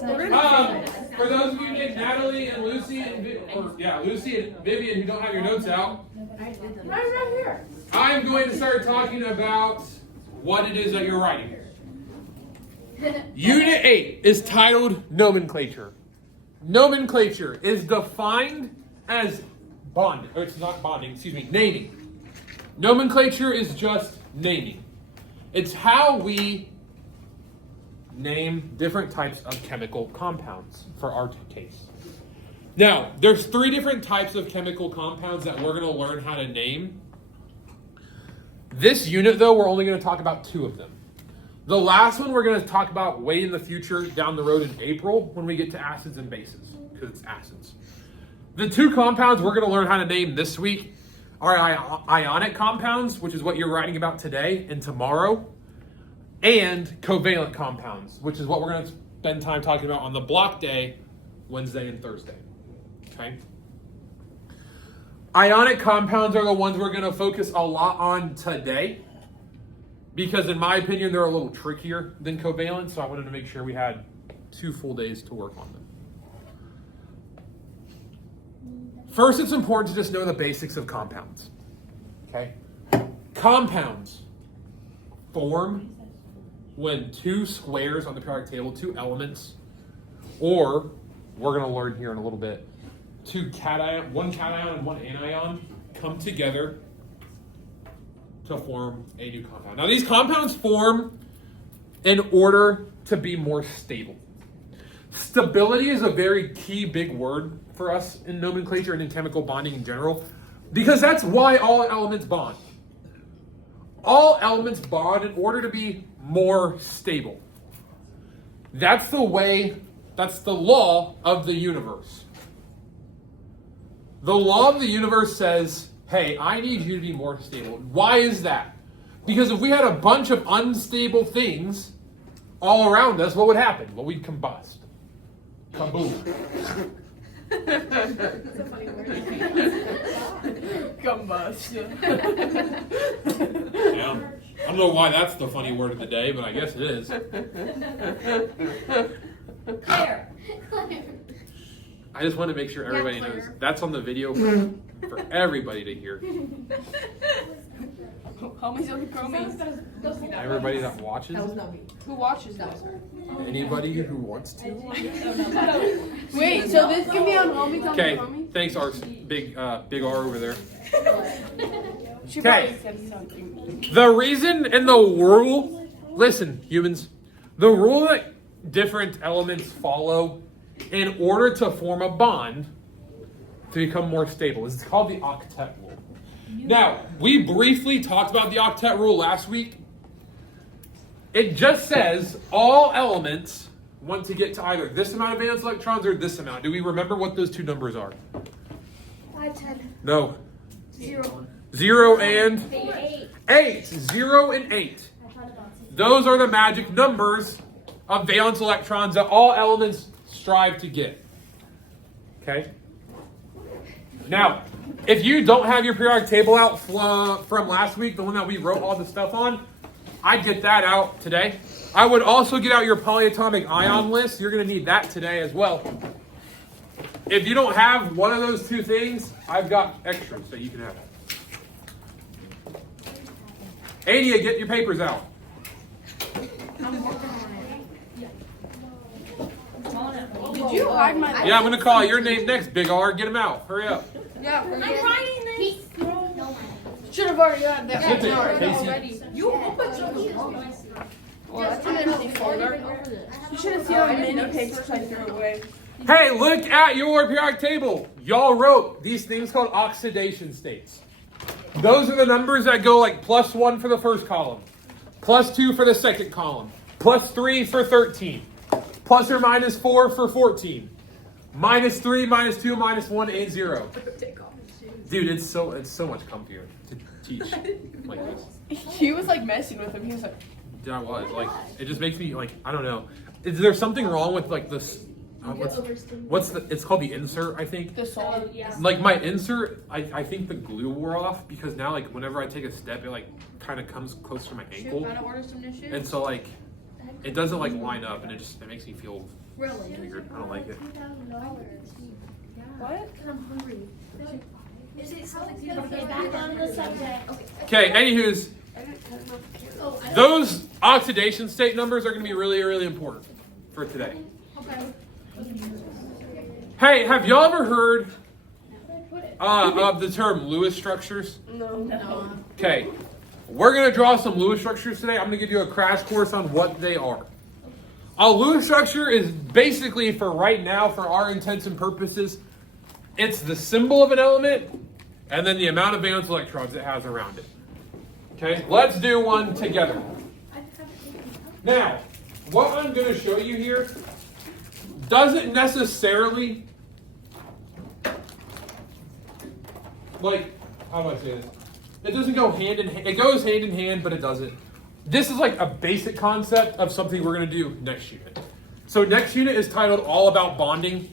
For those of you named Natalie and Lucy and Lucy and Vivian who don't have your notes out, Right here. I'm going to start talking about what it is that you're writing. Unit 8 is titled Nomenclature. Nomenclature is defined as naming. Nomenclature is just naming. It's how we name different types of chemical compounds for our case. Now, there's 3 different types of chemical compounds that we're going to learn how to name. This unit, though, we're only going to talk about 2 of them. The last one we're going to talk about way in the future, down the road in April, when we get to acids and bases, because it's acids. The 2 compounds we're going to learn how to name this week are ionic compounds, which is what you're writing about today and tomorrow, and covalent compounds, which is what we're going to spend time talking about on the block day, Wednesday and Thursday. Okay? Ionic compounds are the ones we're going to focus a lot on today, because in my opinion, they're a little trickier than covalent, so I wanted to make sure we had 2 full days to work on them. First, it's important to just know the basics of compounds. Okay? Compounds form when 2 squares on the periodic table, 2 elements, or we're going to learn here in a little bit, 1 cation and 1 anion come together to form a new compound. Now, these compounds form in order to be more stable. Stability is a very key big word for us in nomenclature and in chemical bonding in general, because that's why all elements bond. All elements bond in order to be more stable. That's the law of the universe. The law of the universe says, hey, I need you to be more stable. Why is that? Because if we had a bunch of unstable things all around us, what would happen? Well, we'd combust. Kaboom. That's a funny word. Combustion. Yeah. I don't know why that's the funny word of the day, but I guess it is. Claire. I just want to make sure everybody knows that's on the video for everybody to hear. Homies on the chromies. Everybody that watches. Who watches this? Anybody who wants to. Wait, so this can be on homies on the Okay, chromies? thanks, R. Big R over there. She Okay. probably said something. The reason and the rule, listen, humans, the rule that different elements follow in order to form a bond to become more stable is called the octet rule. Now, we briefly talked about the octet rule last week. It just says all elements want to get to either this amount of valence electrons or this amount. Do we remember what those 2 numbers are? 5, 10. No. 0. 0 and 8. 8. 0 and 8. Those are the magic numbers of valence electrons that all elements strive to get. Okay? Now, if you don't have your periodic table out from last week, the one that we wrote all the stuff on, I'd get that out today. I would also get out your polyatomic ion list. You're going to need that today as well. If you don't have one of those 2 things, I've got extras that you can have. Adia, get your papers out. Did you hide my... Yeah, I'm going to call your name next, Big R. Get them out. Hurry up. Yeah, I'm writing this. should have already had that. Sit there, one Casey. already. You opened something. Well, that's an empty folder. You should have seen how many papers I threw away. Hey, look at your periodic table. Y'all wrote these things called oxidation states. Those are the numbers that go like +1 for the first column, +2 for the second column, +3 for 13, ± 4 for 14, -3, -2, -1, and 0. Dude, it's so much comfier to teach like this. He was like messing with him. He was like, Yeah, I was like, it just makes me like, I don't know. Is there something wrong with like this? It's called the insert, I think. the solid. Like my insert, I think the glue wore off because now like whenever I take a step, it like kind of comes close to my ankle. Gotta order some new shoes. And so like, it doesn't like line up, and it makes me feel Really? weird. I don't like it. What? I'm hungry. Okay, back on the subject. Okay, anywho's, those oxidation state numbers are going to be really, really important for today. Hey, have y'all ever heard of the term Lewis structures? No. Okay, we're going to draw some Lewis structures today. I'm going to give you a crash course on what they are. A Lewis structure is basically, for right now, for our intents and purposes, it's the symbol of an element and then the amount of valence electrons it has around it. Okay, let's do one together. Now, what I'm going to show you here doesn't necessarily, like, how do I say this? It doesn't go hand in hand. It goes hand in hand, but it doesn't. This is like a basic concept of something we're going to do next unit. So next unit is titled All About Bonding.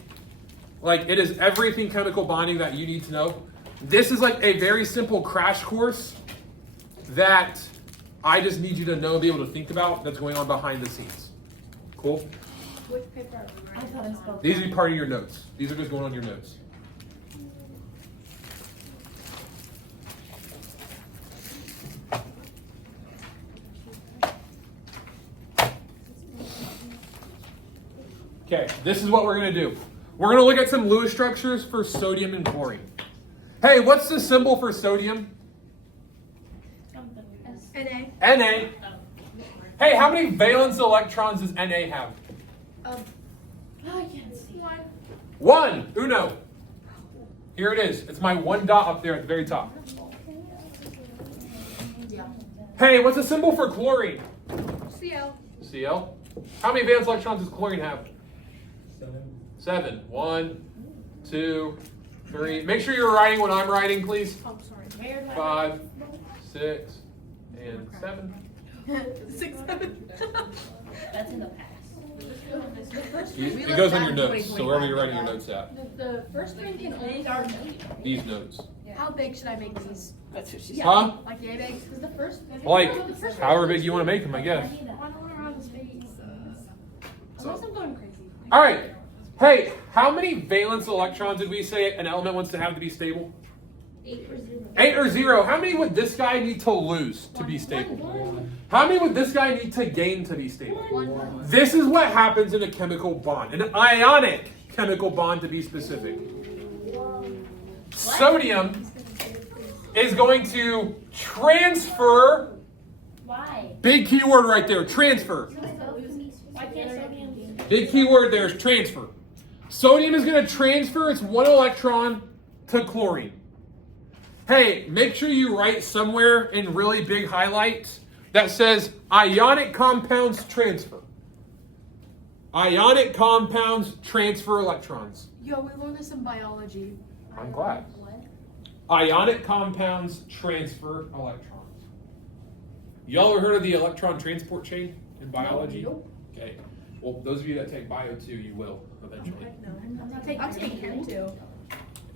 Like, it is everything chemical bonding that you need to know. This is like a very simple crash course that I just need you to know, be able to think about that's going on behind the scenes. Cool? Which paper are we writing on? These are part of your notes. These are just going on your notes. Okay, this is what we're going to do. We're going to look at some Lewis structures for sodium and chlorine. Hey, what's the symbol for sodium? NA. Na. Hey, how many valence electrons does Na have? I can't see. One. Uno. Here it is. It's my one dot up there at the very top. Yeah. Hey, what's the symbol for chlorine? CL. Cl. How many valence electrons does chlorine have? 7. 1, 2, 3. Make sure you're writing what I'm writing, please. Oh, sorry. 5, 6, and 7. 6, 7. That's in the past. It goes on your notes, so wherever you're writing your notes at. The first one can only start. These notes. How big should I make these? That's what she said. Huh? Like yay big? Because the first. Like, however big you want to make them, I guess. I don't want to run the space. Unless I'm going crazy. All right. Hey, how many valence electrons did we say an element wants to have to be stable? 8 or 0. 8 or 0. How many would this guy need to lose to be stable? How many would this guy need to gain to be stable? 1. This is what happens in a chemical bond, an ionic chemical bond to be specific. Sodium is going to transfer, Why? big key word right there, transfer. Why can't sodium? Big key word there is transfer. Sodium is going to transfer its 1 electron to chlorine. Hey, make sure you write somewhere in really big highlights that says ionic compounds transfer. Ionic compounds transfer electrons. Yo, we learned this in biology. I'm glad. What? Ionic compounds transfer electrons. Y'all ever heard of the electron transport chain in biology? Nope. Okay. Well, those of you that take bio 2, you will eventually. I'll take him too.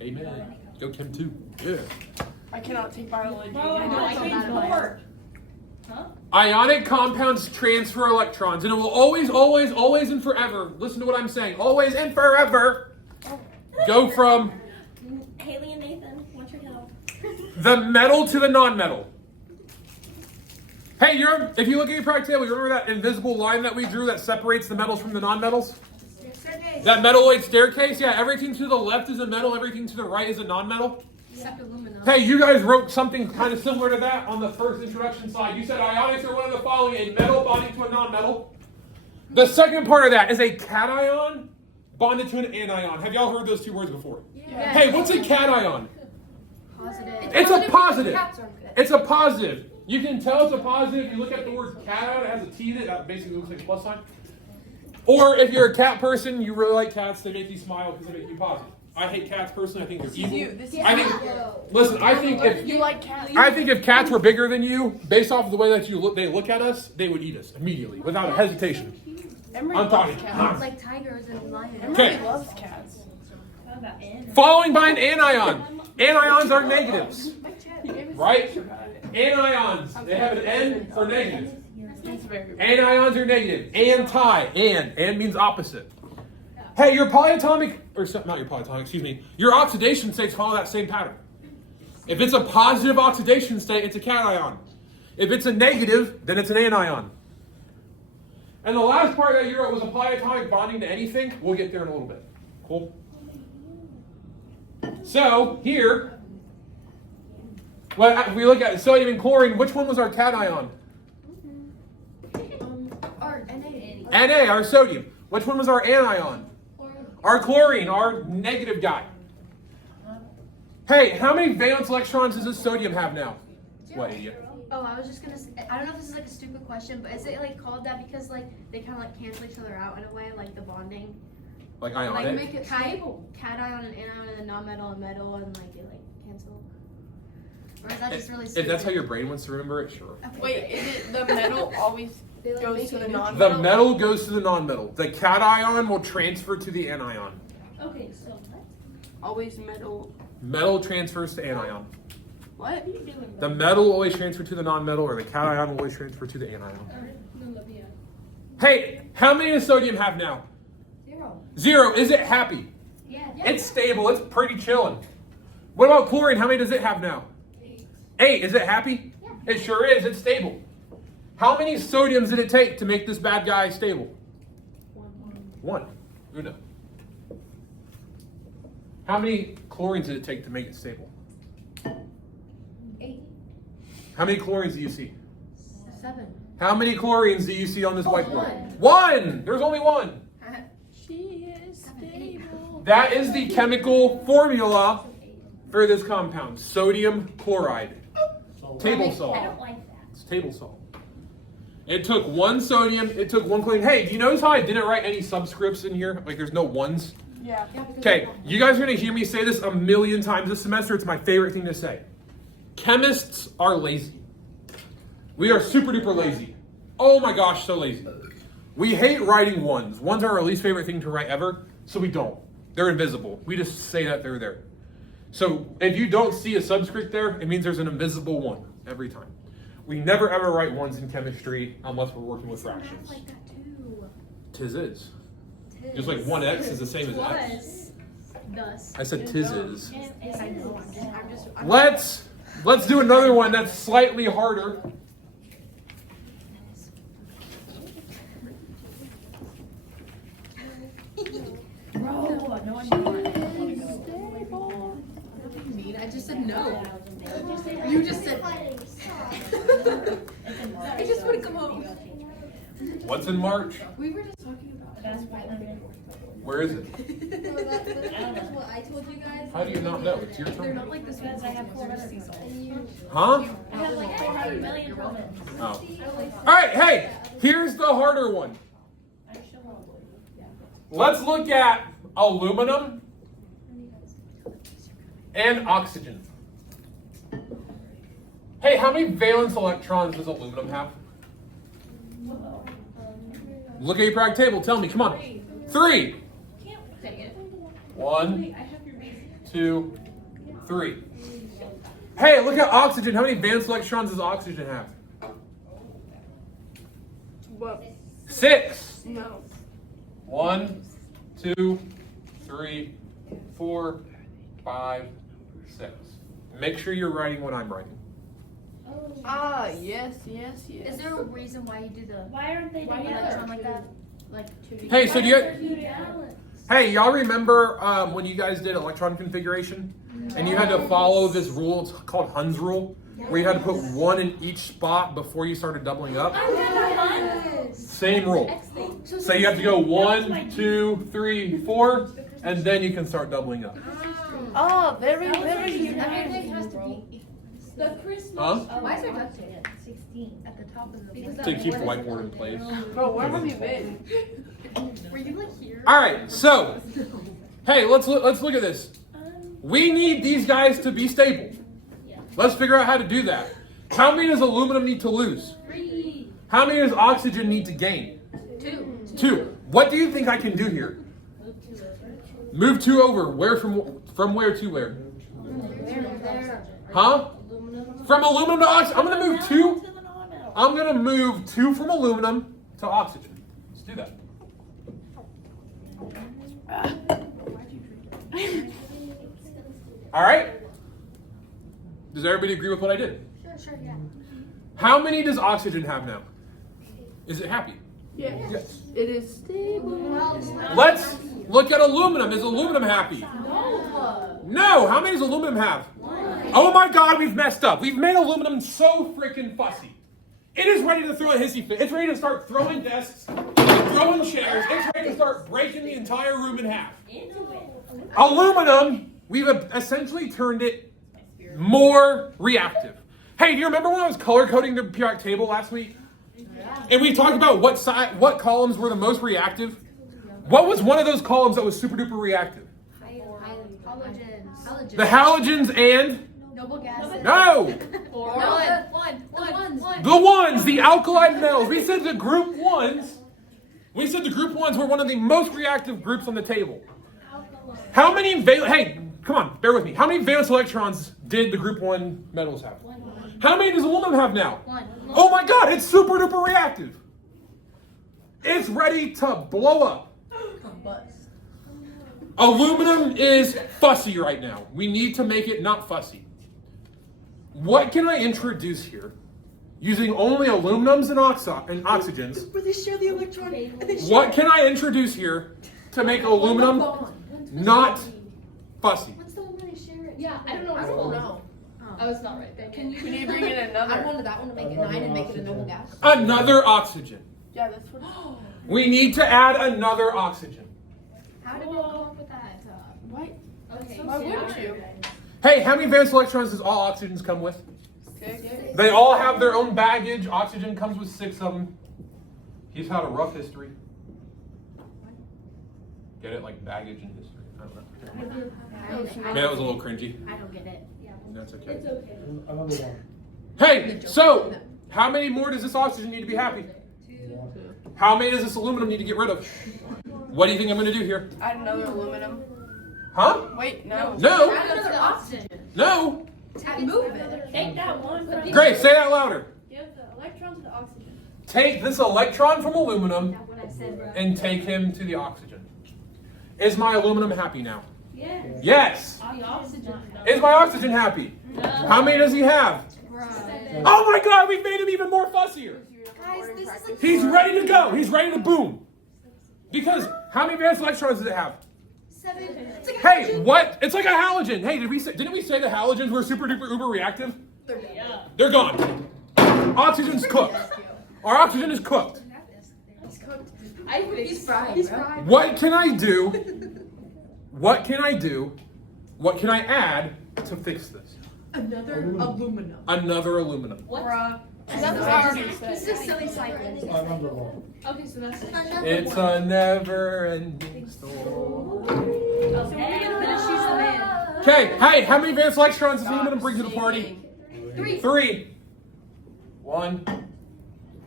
Amen. Go Chem 2. Yeah. I cannot take biology. Oh, I know. I so can't bad at support. Huh? Ionic compounds transfer electrons, and it will always, always, always, and forever, listen to what I'm saying, always and forever, go from Haley and Nathan, want your help? the metal to the non-metal. Hey, if you look at your periodic table, you remember that invisible line that we drew that separates the metals from the non-metals? That metalloid staircase? Yeah, everything to the left is a metal, everything to the right is a non-metal. Except aluminum. Hey, you guys wrote something kind of similar to that on the first introduction slide. You said ionics are one of the following: a metal bonding to a non-metal. The second part of that is a cation bonded to an anion. Have y'all heard those two words before? Yeah. Hey, what's a cation? Positive. It's a positive. Cats aren't good. It's a positive. You can tell it's a positive if you look at the word cation. It has a T in it. That basically looks like a plus sign. Or if you're a cat person, you really like cats, they make you smile because they make you positive. I hate cats personally. I think they're evil. I think. Listen, I think if You like cats? I think if cats were bigger than you, based off of the way that they look at us, they would eat us immediately without a hesitation. Emery I'm loves talking. cats. Like tigers and lions. Emery Okay. loves cats. How about Anna? Following by an anion. Anions are negatives, right? Anions. They have an N for negative. It's very Anions are negative. Anti. And means opposite. Hey, your polyatomic, or not your polyatomic, excuse me, your oxidation states follow that same pattern. If it's a positive oxidation state, it's a cation. If it's a negative, then it's an anion. And the last part that you wrote was a polyatomic bonding to anything. We'll get there in a little bit. Cool? So, here, well, if we look at sodium and chlorine, which one was our cation? Or NA. Na, our sodium. Which one was our anion? Our chlorine, our negative guy. Hey, how many valence electrons does this sodium have now? What, idiot? Oh, I was just gonna say, I don't know if this is like a stupid question, but is it like called that because like they kind of like cancel each other out in a way, like the bonding? Like Like ionic? make it cation and anion and then non-metal and metal and like it like cancel? Or is that just really stupid? If that's how your brain wants to remember it, sure. Okay. Wait, is it the metal always They, like, goes make to it the neutral. non-metal? The metal goes to the non-metal. The cation will transfer to the anion. Okay, so what? Always metal. Metal transfers to anion. What? What are you doing? The metal will always transfer to the non-metal, or the cation will always transfer to the anion. Hey, how many does sodium have now? 0. 0. Is it happy? Yeah. It's stable. It's pretty chilling. What about chlorine? How many does it have now? 8. Is it happy? Yeah. It sure is. It's stable. How many sodiums did it take to make this bad guy stable? 1. Uno. How many chlorines did it take to make it stable? 8. How many chlorines do you see? 7. How many chlorines do you see on this Oh, whiteboard? 1! There's only 1. She is 7, 8. stable. That is the chemical formula for this compound. Sodium chloride. Table I salt. don't like that. It's table salt. It took 1 sodium, it took 1 chlorine. Hey, do you notice how I didn't write any subscripts in here? Like there's no ones? Yeah. Okay, you guys are going to hear me say this a million times this semester. It's my favorite thing to say. Chemists are lazy. We are super duper lazy. Oh my gosh, so lazy. We hate writing ones. Ones are our least favorite thing to write ever, so we don't. They're invisible. We just say that they're there. So if you don't see a subscript there, it means there's an invisible one every time. We never ever write ones in chemistry unless we're working with fractions. Like that too. Tis is. Just like 1x is the same as x. Was. Thus. I said tis is. Yes, I know. I'm Let's do another one that's slightly harder. Bro, no one mean. I just said no. You just said. I just want to come home. What's in March? We were just talking about. That's why Where is it? That's what I told you guys. How do you not know? It's your They're turn. not like this Because I have 400 sea Huh? I have like 400 million comments. Oh. All right, hey, here's the harder one. Let's look at aluminum and oxygen. Hey, how many valence electrons does aluminum have? Look at your periodic table. Tell me. Come on. 3. 1, 2, 3. Hey, look at oxygen. How many valence electrons does oxygen have? What? 6. No. 1, 2, 3, 4, 5, 6. Make sure you're writing what I'm writing. Ah, yes. Is there a reason why you do the Why aren't they electron together? like that? Like two. Hey, so do you? Hey, y'all remember when you guys did electron configuration, and you had to follow this rule? It's called Hund's rule, where you had to put 1 in each spot before you started doubling up. Same rule. So you have to go 1, 2, 3, 4, and then you can start doubling up. Oh, very. Everything has to be. The Christmas. Huh? Why is there duct tape 16 at the top of the? To keep the whiteboard in place. Bro, where have you been? Were you like here? All right, so hey, let's look at this. We need these guys to be stable. Let's figure out how to do that. How many does aluminum need to lose? 3. How many does oxygen need to gain? 2. 2. What do you think I can do here? Move 2 over. Where from where to where? There. Huh? From aluminum to oxygen. I'm gonna move 2. I'm going to move 2 from aluminum to oxygen. Let's do that. All right. Does everybody agree with what I did? Sure, yeah. How many does oxygen have now? Is it happy? Yes. It is stable. Let's look at aluminum. Is aluminum happy? No. How many does aluminum have? Oh my God, we've messed up. We've made aluminum so freaking fussy. It is ready to throw a hissy fit. It's ready to start throwing desks, throwing chairs. It's ready to start breaking the entire room in half. Aluminum, we've essentially turned it more reactive. Hey, do you remember when I was color coding the periodic table last week? And we talked about what columns were the most reactive? What was one of those columns that was super duper reactive? Halogens. The halogens and? Noble gases. No! One. The ones, the alkali metals. We said the group ones were one of the most reactive groups on the table. How many hey, come on, bear with me. How many valence electrons did the group 1 metals have? How many does aluminum have now? 1. Oh my God, it's super duper reactive. It's ready to blow up. Aluminum is fussy right now. We need to make it not fussy. What can I introduce here using only aluminums and oxygens? Where they share the electron. What can I introduce here to make aluminum not fussy? What's the one where they share it? Yeah, I don't know. I don't know. I was not right there. Can you bring in another? I wanted that one to make it 9 and make it a noble gas. Another oxygen. Yeah, that's what. We need to add another oxygen. How did we come up with that? Why? Okay. Why wouldn't you? Hey, how many valence electrons does all oxygens come with? 6. They all have their own baggage. Oxygen comes with 6 of them. He's had a rough history. Get it? Like baggage and history. I don't know. Man, that was a little cringy. I don't get it. Yeah. That's okay. It's okay. Another one. Hey, so how many more does this oxygen need to be happy? 2. How many does this aluminum need to get rid of? What do you think I'm going to do here? Add another aluminum. Huh? Wait, no. No. Add another oxygen. No. Move it. Take that one from Grace, say that louder. Give the electron to the oxygen. Take this electron from aluminum That's what I said, bro. and take him to the oxygen. Is my aluminum happy now? Yes. Yes. The oxygen. Is my oxygen happy? No. How many does he have? Oh my God, we've made him even more fussier. Guys, this is like He's ready to go. He's ready to boom. Because how many valence electrons does it have? 7. It's like a Hey, what? It's like a halogen. Hey, didn't we say the halogens were super duper uber reactive? Yeah. They're gone. Oxygen's cooked. Our oxygen is cooked. He's fried. He's bro. fried. What can I do? What can I do? What can I add to fix this? Another aluminum. Another aluminum. What? That's what I already This said. is silly cycle. Another one. Okay, so that's it. It's a never-ending story. So we're gonna finish these in. Okay, hey, how many valence electrons does aluminum bring to the party? 3. 3. 1,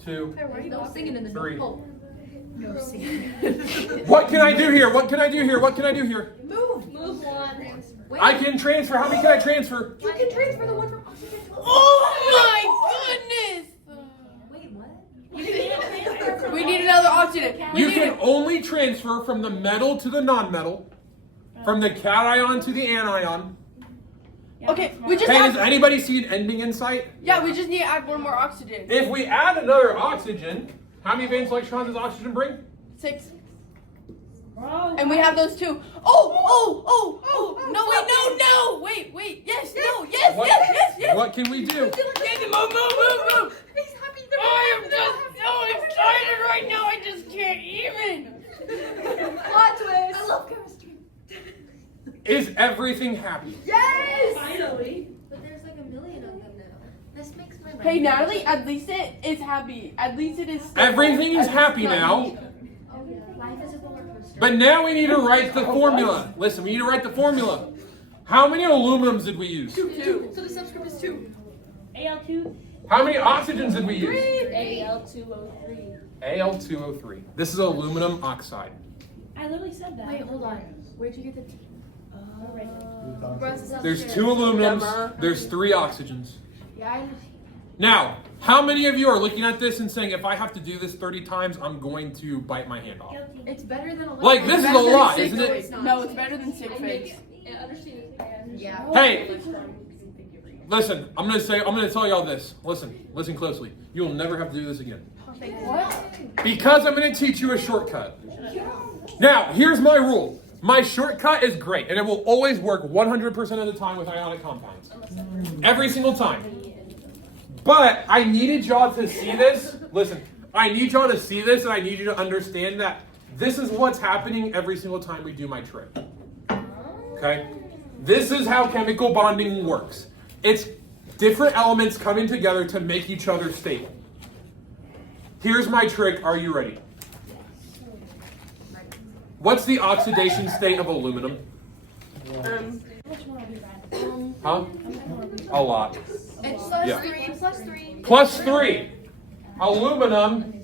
2. Hey, why are you No singing in the 3. No singing. What can I do here? What can I do here? What can I do here? Move. Move one. Wait. I can transfer. How many can I transfer? You can transfer the one from oxygen to Oh my goodness! Wait, what? You can't transfer from We need another oxygen. You can only transfer from the metal to the non-metal, from the cation to the anion. Okay, we just Hey, does have. anybody see an ending in sight? Yeah, we just need to add one more oxygen. If we add another oxygen, how many valence electrons does oxygen bring? 6. Bro. And we have those 2. Oh! No, wait, yes, no, yes, What, yes. what can we do? Move. He's happy. I am just so excited right now, I just can't even. Plot twist. I love chemistry. Is everything happy? Yes. Finally. But there's like a million of them now. This makes my Hey, Natalie, at least it is happy. At least it is. Everything is happy now. Oh, yeah. Life is a roller coaster. But now we need to write the formula. Listen, we need to write the formula. How many aluminums did we use? 2. So the subscript is 2. AL2. How many oxygens did we use? AL203. Al2O3. This is aluminum oxide. I literally said that. Wait, hold on. Where'd you get the T? Three times. Bro, it's a There's subscript. 2 aluminums. There's 3 oxygens. Yeah, I know. Now, how many of you are looking at this and saying, if I have to do this 30 times, I'm going to bite my hand off? Guilty. It's better than 11. Like, this is a lot, isn't No, it? it's not. No, it's better than 6 figs. Yeah. Hey, listen, I'm gonna tell y'all this. Listen closely. You will never have to do this again. What? Because I'm gonna teach you a shortcut. Now, here's my rule. My shortcut is great, and it will always work 100% of the time with ionic compounds. Every single time. But I needed y'all to see this. Listen, I need y'all to see this, and I need you to understand that this is what's happening every single time we do my trick. Okay? This is how chemical bonding works. It's different elements coming together to make each other stable. Here's my trick. Are you ready? What's the oxidation state of aluminum? Huh? A lot. It's Yeah. +3. +3. Aluminum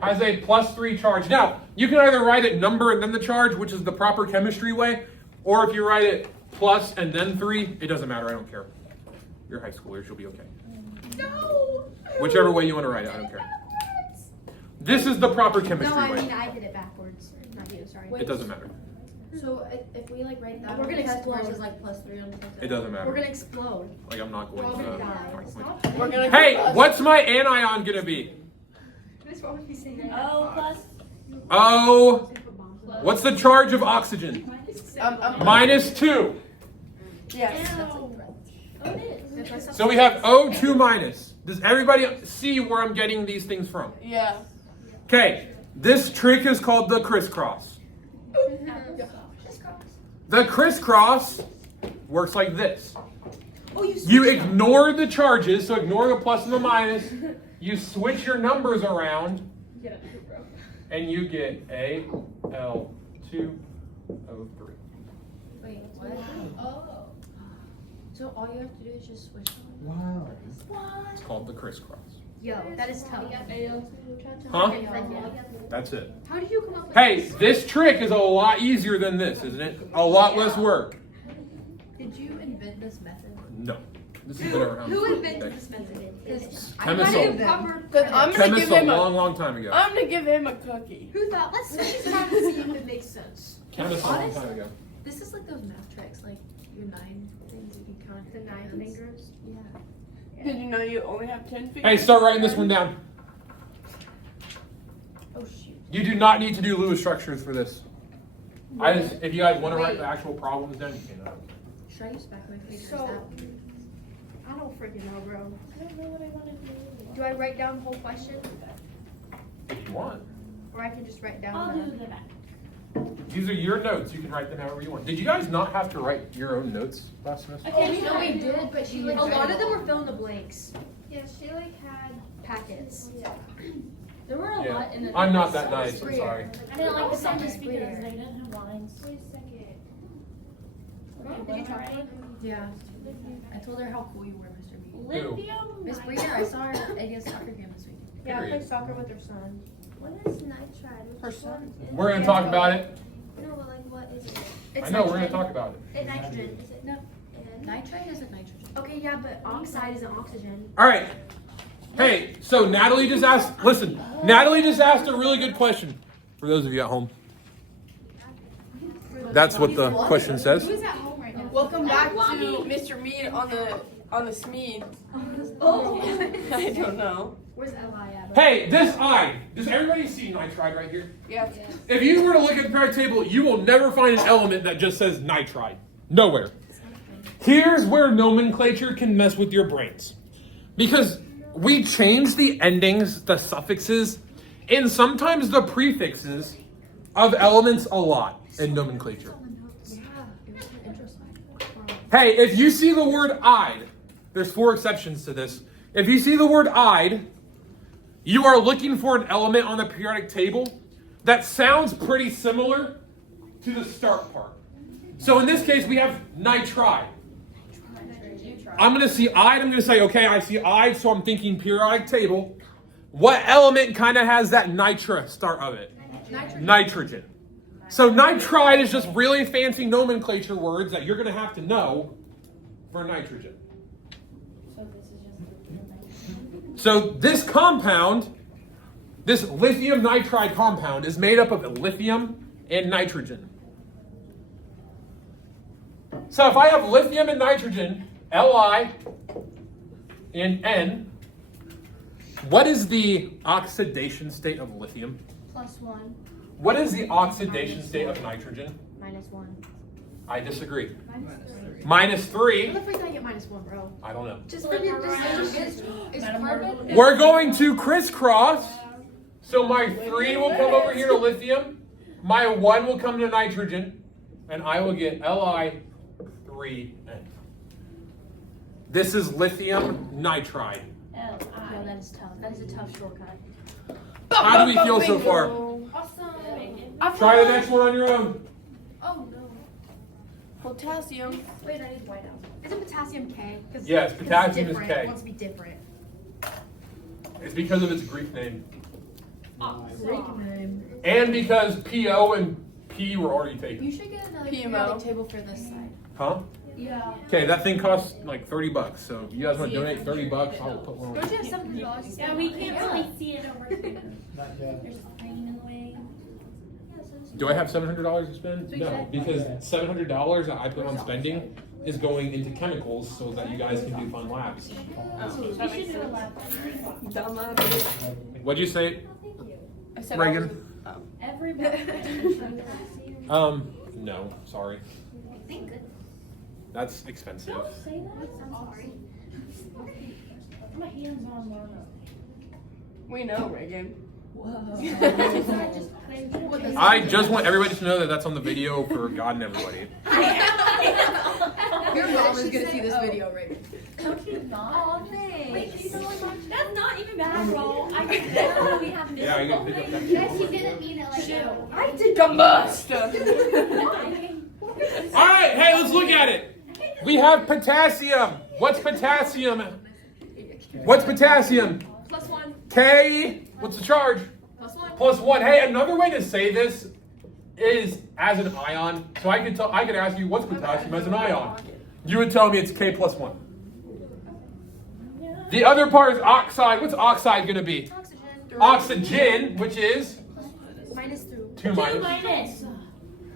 has a +3 charge. Now, you can either write it number and then the charge, which is the proper chemistry way, or if you write it plus and then 3, it doesn't matter. I don't care. You're high schoolers. You'll be okay. No. Whichever way you want to write it, I don't care. This is the proper chemistry No, I way. mean I did it backwards. Not you, sorry. It doesn't matter. So if we like write that, We're gonna test explode. yours is like +3 on the test. It doesn't We're matter. gonna explode. Like, I'm not We're all gonna going to. die. We're gonna Hey, get what's my anion going to be? What's wrong with you saying that? Oh, plus. Oh, what's the charge of oxygen? -2. Yes. So we have O2 minus. Does everybody see where I'm getting these things from? Yeah. Okay, this trick is called the crisscross. The crisscross works like this. You ignore the charges, so ignore the plus and the minus. You switch your numbers around, and you get Al2O3. Wait, what? Oh. So all you have to do is just switch them. Wow. It's called the crisscross. Yo, that is tough. Huh? That's it. How did you come up with Hey, this? this trick is a lot easier than this, isn't it? A lot less work. Did you invent this method? No. This has been around. Who for- invented this method? Because Chemists I a- Because I'm gonna Chemists give a him long time ago. I'm gonna give him a cookie. Who thought, let's switch this around and see if it makes sense. Chemists a long time ago. This is like those math tricks, like your 9 things you can count. The 9 fingers. Yeah. Did you know you only have 10 fingers? Hey, start writing this one down. Oh shoot. You do not need to do Lewis structures for this. If you guys want to write the actual problems down, you can. Should I use backwards? So, I don't freaking know, bro. I don't know what I want to do. Do I write down the whole question? If you want. Or I can just write down I'll do the... the back. These are your notes. You can write them however you want. Did you guys not have to write your own notes last semester? Okay, No, we did, but she like A lot of them were fill in the blanks. Yeah, she like had Packets. There were a Yeah. lot in the. I'm not that nice. I'm sorry. I didn't like the Some sentence is because weird. they didn't have lines. wait a second. Okay, Did you what talk am I to her? Yeah. I told her how cool you were, Mr. B. Lithium. Miss Breeder, I saw her at ADS soccer game this week. Yeah, I Period. played soccer with her son. What is nitride? Which Her son? one is We're going to talk about it. No, but like what is it? It's I know, we're going to nitrogen. talk about it. It's nitrogen. Is it? No. And Nitrite isn't nitrogen. Okay, yeah, but oxide isn't oxygen. All right. Hey, so Natalie just asked, listen, Natalie just asked a really good question. For those of you at home. That's what the question says. Who's at home right now? Welcome back to Mr. Mead on the Smeed. Oh. I don't know. Where's Eli at? Hey, this I. Does everybody see nitride right here? Yeah. If you were to look at the periodic table, you will never find an element that just says nitride. Nowhere. Here's where nomenclature can mess with your brains. Because we change the endings, the suffixes, and sometimes the prefixes of elements a lot in nomenclature. Yeah, it was an intro slide. Hey, if you see the word "ide," there's 4 exceptions to this. If you see the word "ide," you are looking for an element on the periodic table that sounds pretty similar to the start part. So in this case, we have nitride. I'm going to see "ide." I'm going to say, okay, I see "ide," so I'm thinking periodic table. What element kind of has that nitra start of it? Nitrogen. So nitride is just really fancy nomenclature words that you're going to have to know for nitrogen. So this is just. So this compound, this lithium nitride compound, is made up of lithium and nitrogen. So if I have lithium and nitrogen, Li and N, what is the oxidation state of lithium? +1. What is the oxidation state of nitrogen? -1. I disagree. -3. How the freak did I get -1, bro? I don't know. Just for your is carbon? We're going to crisscross. So my 3 will come over here to lithium. My 1 will come to nitrogen. And I will get Li3N. This is lithium nitride. No, that is tough. That is a tough shortcut. How do we feel so far? Awesome. Try the next one on your own. Oh no. Potassium. Wait, I need white out. Is it potassium K? Yes, potassium is K. K. It wants to be different. It's because of its Greek name. Greek name. And because PO and P were already taken. You should get another PMO. periodic table for this side. Huh? Yeah. Okay, that thing costs like $30. So if you guys want to donate $30, I'll put one on. Don't you have $700? Yeah, we can't really see it over here. Not yet. There's a frame in the way. Do I have $700 to spend? So you No, said- because $700 that I put on spending is going into chemicals so that you guys can do fun labs. We should do a lab. What'd you say, I said Reagan? Everybody. No, sorry. Thank goodness. That's expensive. Don't say that. I'm sorry. My hands on Mama. We know, Reagan. I just want everybody to know that that's on the video for God and everybody. Your mom is gonna see this video, right? No, she's not. Oh, thanks. Wait, she's so much. That's not even bad, bro. I can tell we have Yeah, I gotta pick up that. Guys, he didn't mean it like that. I did Combust. All right, hey, let's look at it. We have potassium. What's potassium? What's potassium? +1. K. What's the charge? +1. +1. Hey, another way to say this is as an ion. So I could ask you what's potassium as an ion. You would tell me it's K +1. The other part is oxide. What's oxide going to be? Oxygen. Oxygen, which is -2. 2 minus.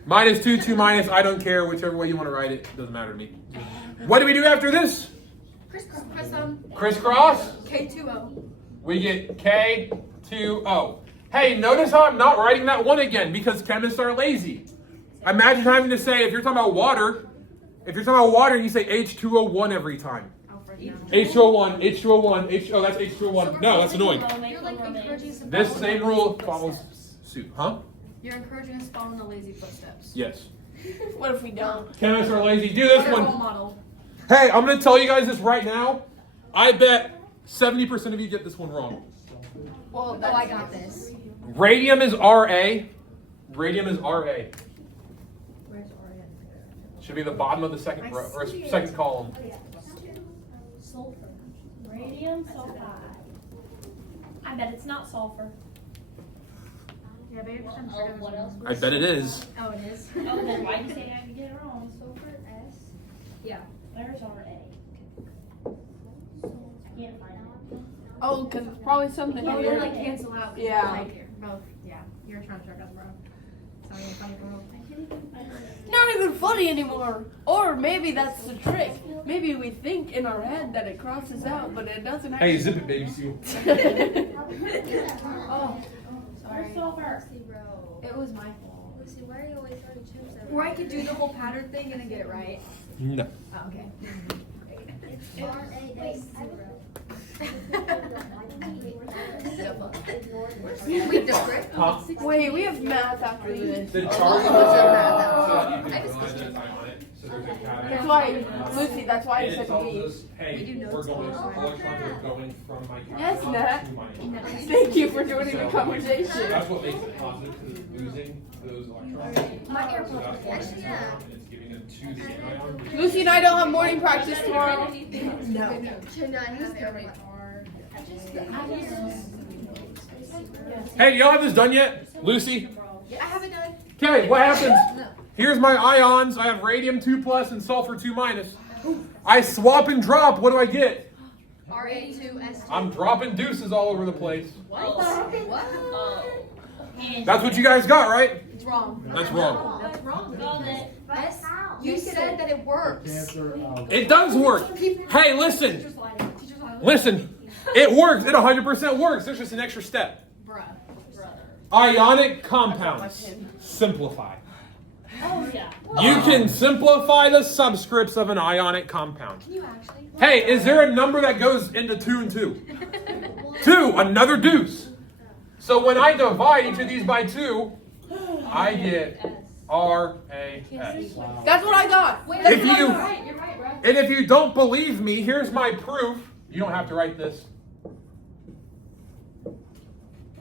minus. -2, 2 minus. I don't care. Whichever way you want to write it. Doesn't matter to me. What do we do after this? Crisscross. K2O. We get K2O. Hey, notice how I'm not writing that one again because chemists are lazy. Imagine having to say, if you're talking about water, you say H2O1 every time. H2O1, H2O1, H2O, that's H2O1. No, that's annoying. You're like encouraging us to This follow same the rule lazy follows footsteps. suit. Huh? You're encouraging us to follow in the lazy footsteps. Yes. What if we don't? Chemists are lazy. Do this You're a role one. model. Hey, I'm going to tell you guys this right now. I bet 70% of you get this one wrong. Well, Oh, I got this. Radium is Ra. Radium is Ra. Where's Orion? Should be the bottom of the second row or second column. Sulfur. Radium sulfide. I bet it's not sulfur. Yeah, baby. What else? I bet it is. Oh, it is. Oh, then why do you say I could get it wrong? Sulfur S. Yeah. There's our A. Can't find it. Oh, because it's probably something Oh, here. they like cancel out. 'cause Yeah. they're Like, both. Yeah. You're trying to trick us, bro. Sorry, I'm funny, bro. Not even funny anymore. Or maybe that's the trick. Maybe we think in our head that it crosses out, but it doesn't actually. Hey, zip it, baby seal. Oh, sorry. Where's sulfur? Zero. It was my fault. Lucy, why are you always throwing chips at Or I could do the whole pattern thing and then get it right. No. Oh, okay. It's R-A-S zero. We different. Huh? Wait, we have math after this. The charge I so just- that you can ionic. So there's a cation. That's why, Lucy, that's why I And it said tells B. us, hey, We do we're notes going, on it. electrons are going from my cation Yes, Nat. to my Thank you for joining the conversation. That's what makes it positive, because it's losing those electrons. My So AirPods. that's why it's Actually, yeah. and it's giving them to the anion. Lucy and I don't have morning practice tomorrow. No. Should not have AirPods. Hey, y'all have this done yet? Lucy? I haven't done. Okay, what happens? No. Here's my ions. I have radium 2+ and sulfur 2-. I swap and drop. What do I get? Ra2S2. I'm dropping deuces all over the place. What? That's what you guys got, right? It's wrong. That's wrong. That's wrong. Spelled it. Yes, you said that it works. Cancer, It does work. Hey, listen. Listen. It works. It 100% works. There's just an extra step. Bruh. Ionic compounds. Simplify. Oh yeah. You can simplify the subscripts of an ionic compound. Can you actually? Hey, is there a number that goes into 2 and 2? 2, another deuce. So when I divide each of these by 2, I get RAS. wow. That's what I got. If you You're right, bro. and if you don't believe me, here's my proof. You don't have to write this.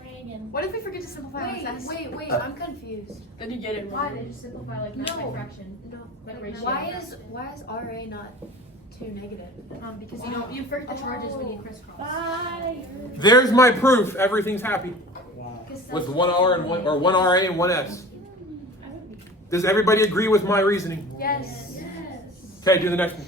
Reagan. What if we forget to simplify on test? Wait, I'm confused. Did you get it Why wrong? did you simplify like No. fraction? No. Like ratio. Why is RA not 2 negative? Because you forget the charges when you crisscross. Bye. There's my proof. Everything's happy Wow. with 1 R and 1 or 1 RA and 1 S. Does everybody agree with my reasoning? Yes. Okay, do the next one.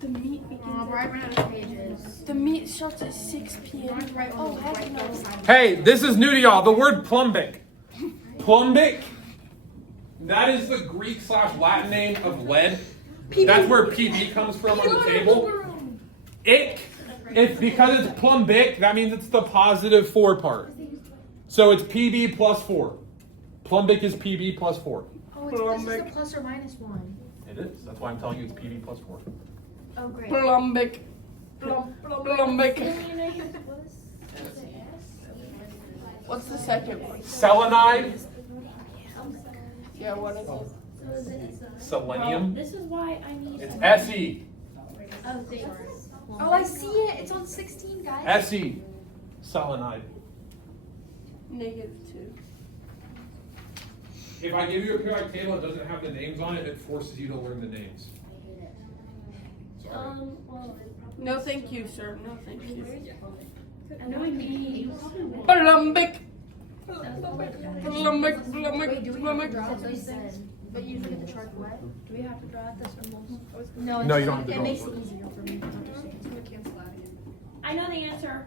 The meet begins. Oh, bro, I ran out of pages. The meet starts at 6 p.m. Oh, heck no. Hey, this is new to y'all. The word plumbic. Plumbic. That is the Greek/Latin name of lead. That's where PB comes from on the table. Ick. It's because it's plumbic. That means it's the positive 4 part. So it's PB plus 4. Plumbic is PB plus 4. Oh, it's this is the plus or minus one. It is. That's why I'm telling you it's PB plus 4. Oh, great. Plumbic. Plumbic. What's the second one? Selenide. Yeah, what is it? Selenium. This is why I need. It's Se. Oh, thanks. Oh, I see it. It's on 16, guys. Se. Selenide. -2. If I give you a periodic table that doesn't have the names on it, it forces you to learn the names. Sorry. Well, No, thank you, sir. No, thank you. annoying me. Plumbic. Wait, do we have to draw Plumbic. this then? But you get the chart what? Do we have to draw this almost? No, you don't have to It draw makes it. it easier for me. It's gonna cancel out again. I know the answer.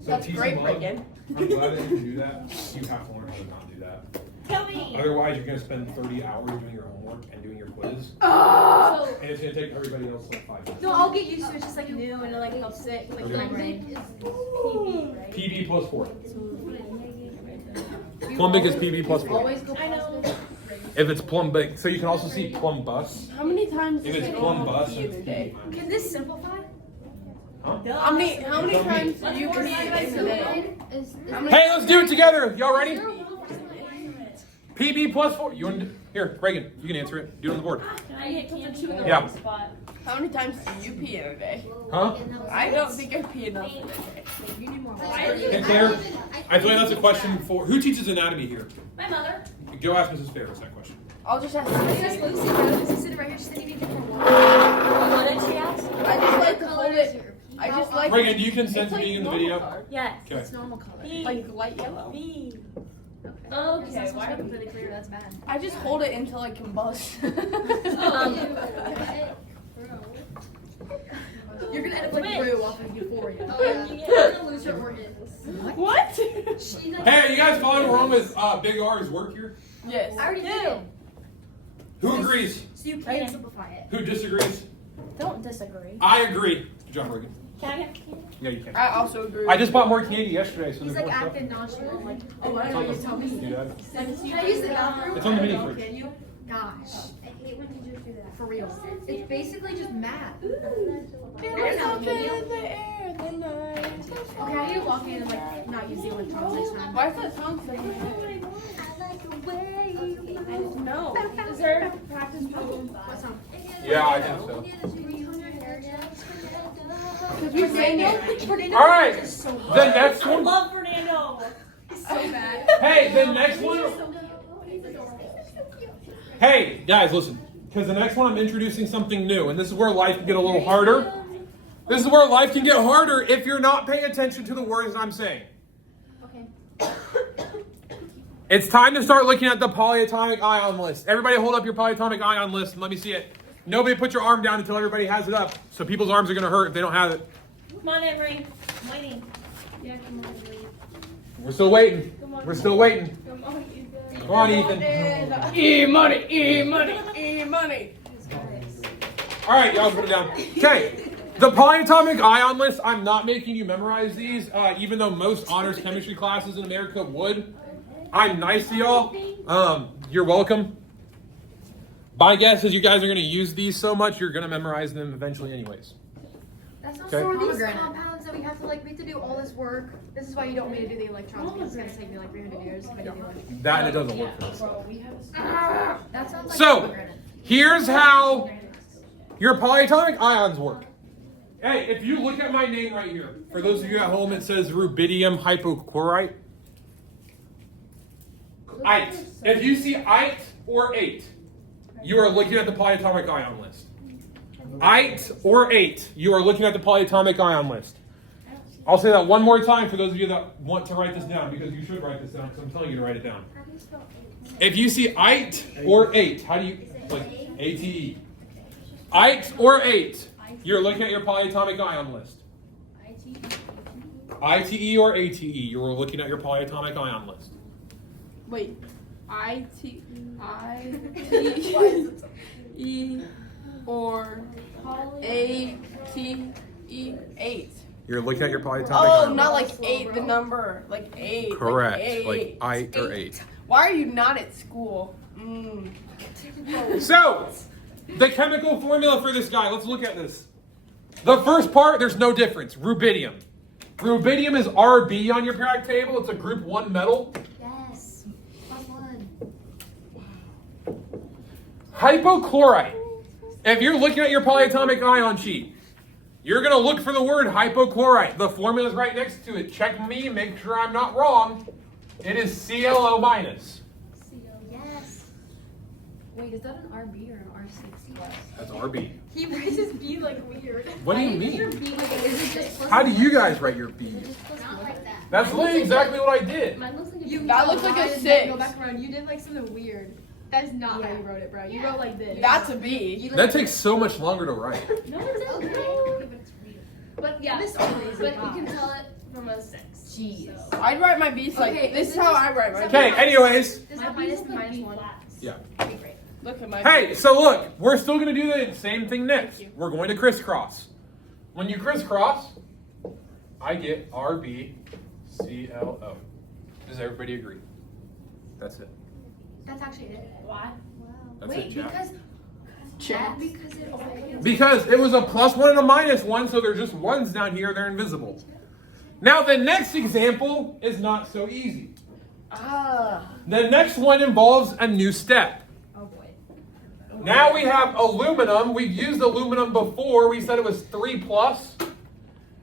So That's tease great, them up. Reagan. I'm glad that you can do that. You have to learn how to not do that. Tell me. Otherwise, you're going to spend 30 hours doing your homework and doing your quiz. So, And it's going to take everybody else like 5 minutes. no, I'll get used to it. It's just like new and it like helps it like my brain. PB plus 4. Plumbic is PB plus 4. Always go I know. If it's plumbic, so you can also see plumbus. How many times If did it's you plumbus, pee in it's a day? PB. Can this simplify? Huh? How many times do you Let's pee work in a day? Hey, let's do it together. Y'all ready? PB plus 4. You want to, here, Reagan, you can answer it. Do it on the board. Can I get candy in the Yeah. wrong spot? How many times do you pee in a day? Huh? I don't think I pee enough in a day. Hey, Claire, I feel like that's a question for who teaches anatomy here. My mother. Go ask Mrs. Ferris that question. I'll just ask Yes, you. Lucy, no, she's sitting right here. She's sitting in different one. What did she ask? I just like to hold it. I just like. Reagan, do you consent It's to like being in the normal video? card. Yes. Okay. It's normal color. B. Like light yellow. B. That's Okay. not supposed Why to be do we? completely clear. That's bad. I just hold it until I combust. You're gonna end up like Rue off of Euphoria. You're gonna lose your organs. What? Hey, are you guys following along with Big R's work here? Yes. I already did. Who agrees? So you can't simplify it. Who disagrees? Don't disagree. I agree. Good job, Reagan. Can I get candy? Yeah, you can. I also agree. I just bought more candy yesterday, so He's there's like more stuff. acting nonchalant, like, oh, It's I on know you tell me. the, Dad. Can I use the bathroom? It's on the mini Oh, fridge. Can you? Gosh, I hate when teachers do that. for real. It's basically just math. There's something in the air tonight. Okay, how do you walk in and like not use the electronics next time? Why is that song singing? I like the way you I just know. Is there a practice problem? What song? Yeah, I think so. Because we sang it. Fernando All right, is so the next I one. love Fernando. so bad. Hey, the next one. Hey, guys, listen. Because the next one I'm introducing something new, and this is where life can get a little harder. This is where life can get harder if you're not paying attention to the words I'm saying. Okay. It's time to start looking at the polyatomic ion list. Everybody hold up your polyatomic ion list and let me see it. Nobody put your arm down until everybody has it up. So people's arms are going to hurt if they don't have it. Come on, Emery. I'm waiting. Yeah, come on, Emily. We're still waiting. Come on. We're still waiting. Come on, Ethan. Come on, Ethan. E-money, E-money, E-money. All right, y'all put it down. Okay, the polyatomic ion list, I'm not making you memorize these, even though most honors chemistry classes in America would. I'm nice to y'all. You're welcome. My guess is you guys are going to use these so much, you're going to memorize them eventually anyways. That's not Okay. so. Are these Pomegranate. compounds that we have to like? We have to do all this work. This is why you don't want me to do the electrons because it's gonna take me like 300 years if I do the electrons. That and it doesn't work for this. That sounds like So, pomegranate. here's how your polyatomic ions work. Hey, if you look at my name right here, for those of you at home, it says rubidium hypochlorite. Ite. If you see ite or 8, you are looking at the polyatomic ion list. Ite or 8, you are looking at the polyatomic ion list. I'll say that one more time for those of you that want to write this down, because you should write this down, because I'm telling you to write it down. If you see ite or 8, how do you, like, ATE. Ite or 8, you're looking at your polyatomic ion list. ITE or ATE, you are looking at your polyatomic ion list. Wait, I-T-E or A-T-E 8. You're looking at your polyatomic Oh, ion not list. like 8, the number. Like 8. Correct, Like like ite or 8. Why are you not at school? So, the chemical formula for this guy, let's look at this. The first part, there's no difference. Rubidium. Rubidium is RB on your periodic table. It's a group 1 metal. Yes. +1. Hypochlorite. If you're looking at your polyatomic ion sheet, you're going to look for the word hypochlorite. The formula is right next to it. Check me, make sure I'm not wrong. It is ClO minus. Yes. Wait, is that an RB or an RC? That's RB. He writes his B like weird. What do you Your mean? B like is it just How do you guys write your B? Not like that. That's literally exactly what I did. Mine looks like a You That looks like a lied and 6. then Go back around. You did like something weird. That is not how you wrote it, bro. You wrote like this. That's a B. You That takes so much longer to write. No, it's okay. Okay, but it's weird. But yeah, This always but you can tell it from a 6. Jeez. So. I'd write my B's like, Okay, this is is how I write my Okay, anyways. Does My that B's minus look be like minus B 1? flats. Yeah. Okay, great. Look at my Hey, so look, we're still going to do the same thing next. We're going to crisscross. When you crisscross, I get RBClO. Does everybody agree? That's it. That's actually it. Why? That's Wait, it, Jack. because Check. because it always Because it was a +1 and a -1, so there's just ones down here, they're invisible. Now the next example is not so easy. The next one involves a new step. Oh boy. Now we have aluminum. We've used aluminum before. We said it was 3+.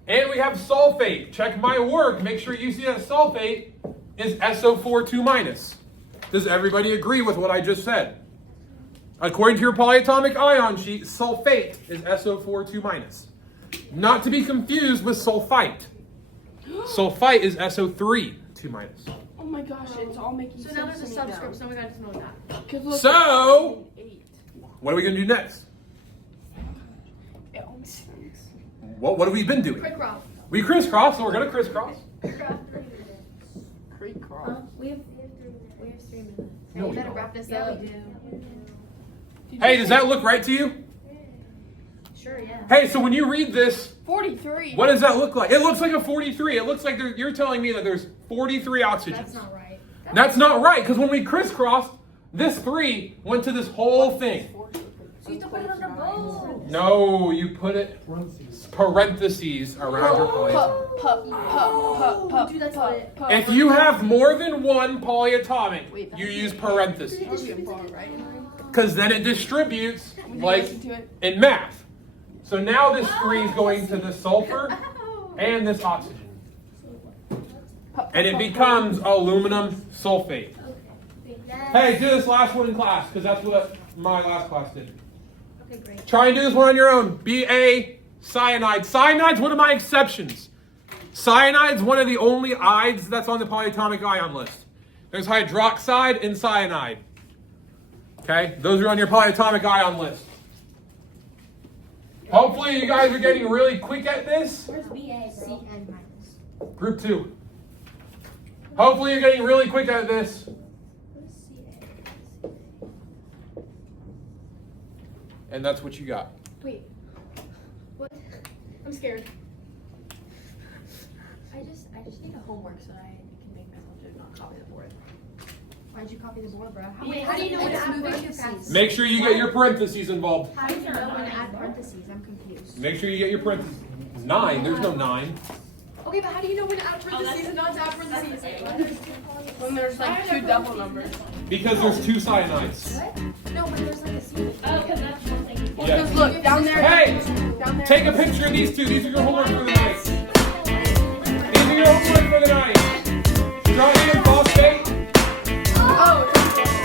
And we have sulfate. Check my work. Make sure you see that sulfate is SO4 2-. Does everybody agree with what I just said? According to your polyatomic ion sheet, sulfate is SO4 2-. Not to be confused with sulfite. Sulfite is SO3 2-. Oh my gosh, it's all making So sense. now there's a to me subscript, so we gotta just know that. 'Cause look, So- 8. What are we going to do next? It all makes sense. What have we been doing? Quick rock. We crisscross, so we're going to crisscross. Creek cross. We have 3 minutes. No, You we better don't. wrap this Yeah, up. we do. Hey, does that look right to you? Sure, yeah. Hey, so when you read this, 43. what does that look like? It looks like a 43. It looks like you're telling me that there's 43 oxygens. That's not right. That's not right, because when we crisscrossed, this 3 went to this whole thing. So you have to put it under both. No, you put it parentheses around your polyatomic. Dude, that's lit. If you have more than one polyatomic, you use parentheses. Because then it distributes like in math. So now this 3 is going to the sulfur and this oxygen. And it becomes aluminum sulfate. Hey, do this last one in class, because that's what my last class did. Okay, great. Try and do this one on your own. Ba cyanide. Cyanide's one of my exceptions. Cyanide's one of the only ides that's on the polyatomic ion list. There's hydroxide and cyanide. Okay, those are on your polyatomic ion list. Hopefully you guys are getting really quick at this. Where's BA, bro? CN minus. Group 2. Hopefully you're getting really quick at this. And that's what you got. Wait. What? I'm scared. I just need a homework so that I can make myself do not copy the board. Why'd you copy the board, bro? Yeah, How do you know when to it's add moving too parentheses? fast. Make sure you get your parentheses involved. How do you know when to add parentheses? I'm confused. Make sure you get your parentheses. 9. There's no 9. Okay, but how do you know when to add parentheses and not to add parentheses? When there's like 2 double numbers. Because there's 2 cyanides. No, when there's like a C. Oh, because that's one thing. Yeah. Because look, down there. Hey! Down there. Take a picture of these 2. These are your homework for the night. These are your homework for the night. Strontium phosphate. Oh,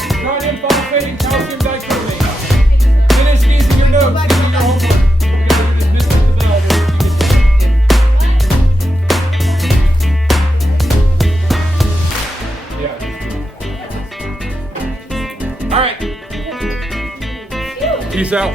Strontium phosphate and calcium dichromate. Finish these in your notes. These are your homework. You guys are dismissed with the bell. Yeah. All right. Peace out.